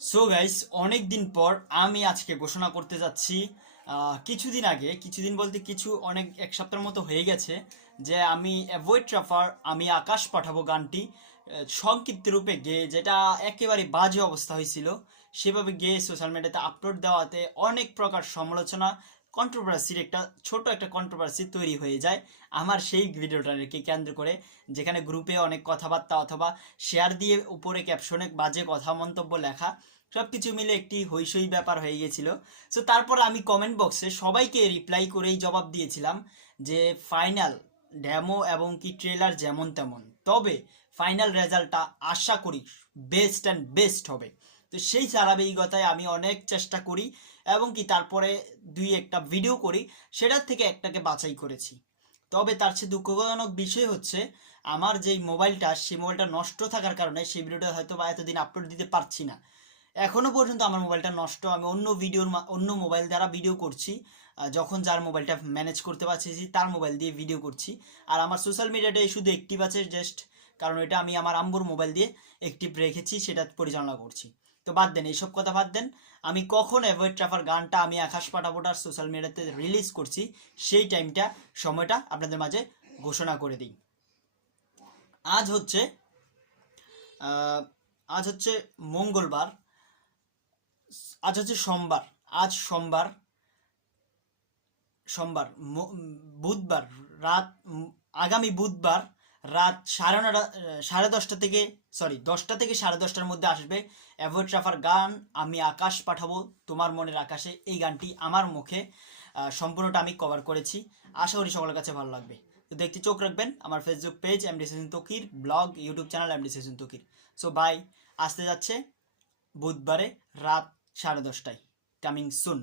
So guys, অনেক দিন পর আমি আজকে ঘোষণা করতে যাচ্ছি। কিছুদিন আগে, কিছুদিন বলতে কিছু অনেক এক সপ্তাহের মতো হয়ে গেছে যে আমি অ্যাভয়েড ট্রাফার আমি আকাশ পাঠাবো গানটি সংক্ষিপ্ত রূপে গেয়ে, যেটা একেবারে বাজে অবস্থা হয়েছিল, সেভাবে গেয়ে সোশ্যাল মিডিয়াতে আপলোড দেওয়াতে অনেক প্রকার সমালোচনা, কন্ট্রোভার্সির একটা কন্ট্রোভার্সি তৈরি হয়ে যায় আমার সেই ভিডিওটাকে কেন্দ্র করে, যেখানে গ্রুপে অনেক কথাবার্তা অথবা শেয়ার দিয়ে উপরে ক্যাপশনে বাজে কথা মন্তব্য লেখা, সব কিছু মিলে একটি হইসই ব্যাপার হয়ে গেছিল। সো তারপর আমি কমেন্ট বক্সে সবাইকে রিপ্লাই করেই জবাব দিয়েছিলাম যে ফাইনাল ডেমো এবং কি ট্রেলার যেমন তেমন, তবে ফাইনাল রেজাল্টটা আশা করি বেস্ট অ্যান্ড বেস্ট হবে। তো সেই ধারাবাহিকতায় আমি অনেক চেষ্টা করি এবং কি তারপরে দুই একটা ভিডিও করি, সেটার থেকে একটাকে বাছাই করেছি। তবে তার চেয়ে দুঃখজনক বিষয় হচ্ছে আমার যেই মোবাইলটা, সেই মোবাইলটা নষ্ট থাকার কারণে সেই ভিডিওটা হয়তো বা এতদিন আপলোড দিতে পারছি না। এখনো পর্যন্ত আমার মোবাইলটা নষ্ট, আমি অন্য মোবাইল দ্বারা ভিডিও করছি। যখন যার মোবাইলটা ম্যানেজ করতে পারছি তার মোবাইল দিয়ে ভিডিও করছি। আর আমার সোশ্যাল মিডিয়াটাই শুধু অ্যাক্টিভ আছে জাস্ট কারণ এটা আমি আমার আম্বুর মোবাইল দিয়ে অ্যাক্টিভ রেখেছি, সেটা পরিচালনা করছি। তো বাদ দেন, এইসব কথা বাদ দেন। আমি কখন অ্যাভয়েড ট্রাফার গানটা আমি আকাশ পাঠাবোটার সোশ্যাল মিডিয়াতে রিলিজ করছি, সেই সময়টা আপনাদের মাঝে ঘোষণা করে দিই। আজ হচ্ছে আহ, আজ হচ্ছে মঙ্গলবার, আজ হচ্ছে সোমবার। আজ সোমবার, সোমবার বুধবার রাত, আগামী বুধবার রাত 10:30 থেকে, 10টা থেকে 10:30 মধ্যে আসবে অ্যাভয়েড ট্রাফার গান আমি আকাশ পাঠাবো তোমার মনের আকাশে। এই গানটি আমার মুখে সম্পূর্ণটা আমি কভার করেছি। আশা করি সকলের কাছে ভালো লাগবে। তো দেখতে চোখ রাখবেন আমার Facebook page Md Sesan Takir, blog YouTube channel Md Sesan Takir. So bye, আসতে যাচ্ছে বুধবারে রাত 10:30, কামিং সুন।